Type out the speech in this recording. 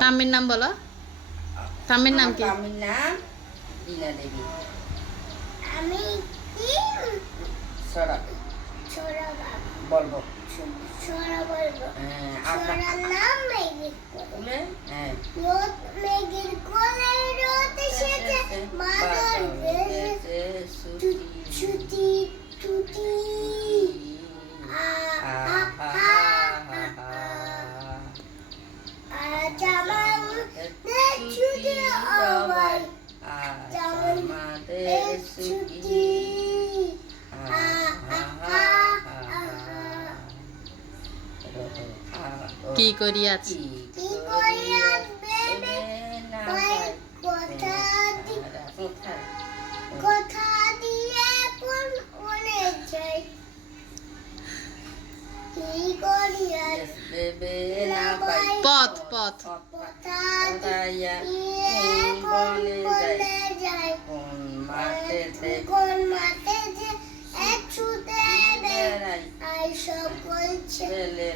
তাম্মির নাম বলো। তাম্মির নাম কি? তাম্মির নাম রিনা দেবী। আমি কি সরা ছোড়া বলবো। ছোড়া বলবো। আপনার ছোড়ার নাম মেঘের বলে রোদ মেঘের কোলে রোদ এসেছে বাদল এসেছে ছুটি ছুটি আজ আমাদের ছুটি আবার আমাদের ছুটি কি করিয়াছি? কি করিয়াছ বেবে কথা কথা দিয়ে কোন মনে চাই কি করিয়াছ বেবে না পাই পথ পথ কথা তাইয়া দিয়ে কোন বলে যায় কোন মাঠেতে কোন মাঠে যে এক ছুটে বেড়াই আই সকল ছেলে